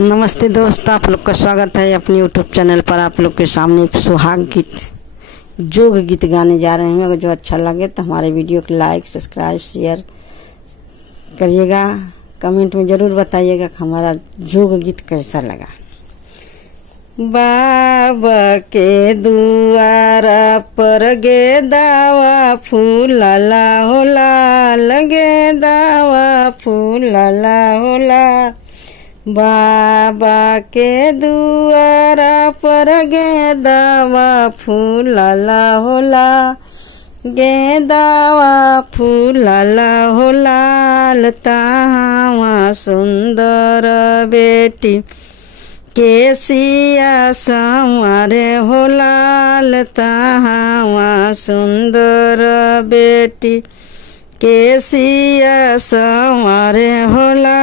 नमस्ते दोस्त, आप लोग का स्वागत है अपने यूट्यूब चैनल पर। आप लोग के सामने एक सुहाग गीत, जोग गीत गाने जा रहे हैं। अगर जो अच्छा लगे तो हमारे वीडियो को लाइक, सब्सक्राइब, शेयर करिएगा। कमेंट में ज़रूर बताइएगा कि हमारा जोग गीत कैसा लगा। बाबा के दुआरा पर गे दावा फूलाला होला, लगे दावा फूलाला होला। बाबा के दुआरा पर गेंदावा फूलाला होला, गेंदावा फूलाला होला। लतावा सुंदर बेटी केसिया संवारे होला, लतावा सुंदर बेटी केसिया संवारे होला।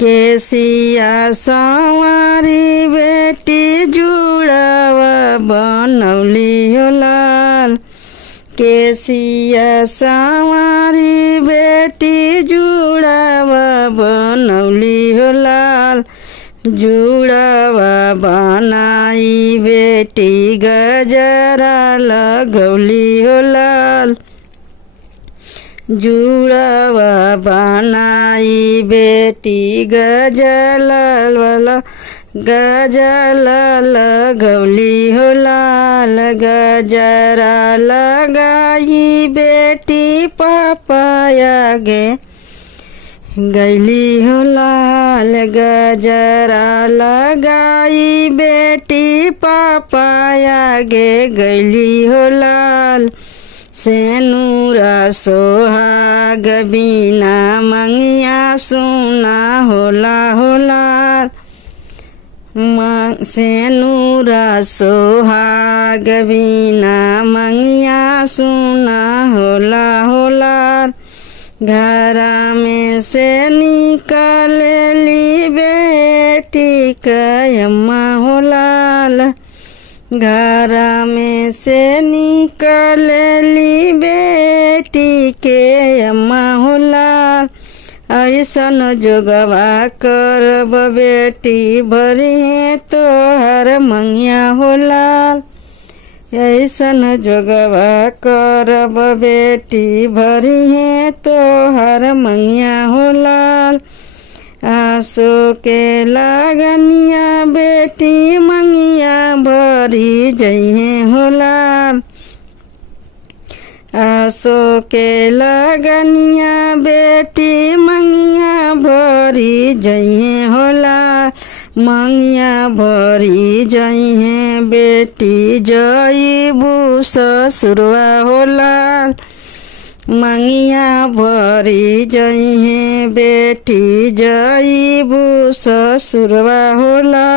केसिया संवारी बेटी जुड़ावा बनौली होला, केसिया संवारी बेटी जुड़ावा बनौली होला। जुड़ावा बनाई बेटी गजरा लगौली होला, जुड़ावा बनाई बेटी गजल लगौली होला। गजरा लगाई बेटी पापाया गे गैली होला। गजरा लगाई बेटी पापाया गे गैली होला। सेनुरा सोहाग बिना मंगिया सुना होला होला। सेनुरा सोहाग बिना मंगिया सुना होला होला। घरा में से निकलली बेटी कयम्मा होला, घरा में से निकलली बेटी के अम्मा होला। ऐसन जोगवा करब बेटी भरी तो हर मंगिया होला। ऐसन जोगवा करब बेटी भरी तो हर मंगिया होला। आसो के लगनिया बेटी मंगिया भरी जइहे होला। आसो के लगनिया बेटी मंगिया भरी जइहे होला। मंगिया भरी जइहे बेटी जइबू ससुरवा होला। मंगिया भरी जइहे बेटी जइबू ससुरवा होला।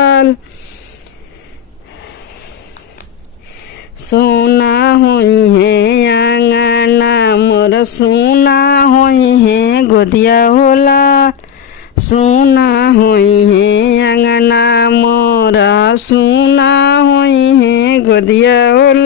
सोना होई है आंगना मोर, सोना होई है गोदिया होला। सोना होई है आंगना मोरा, सोना होई है गोदिया होला।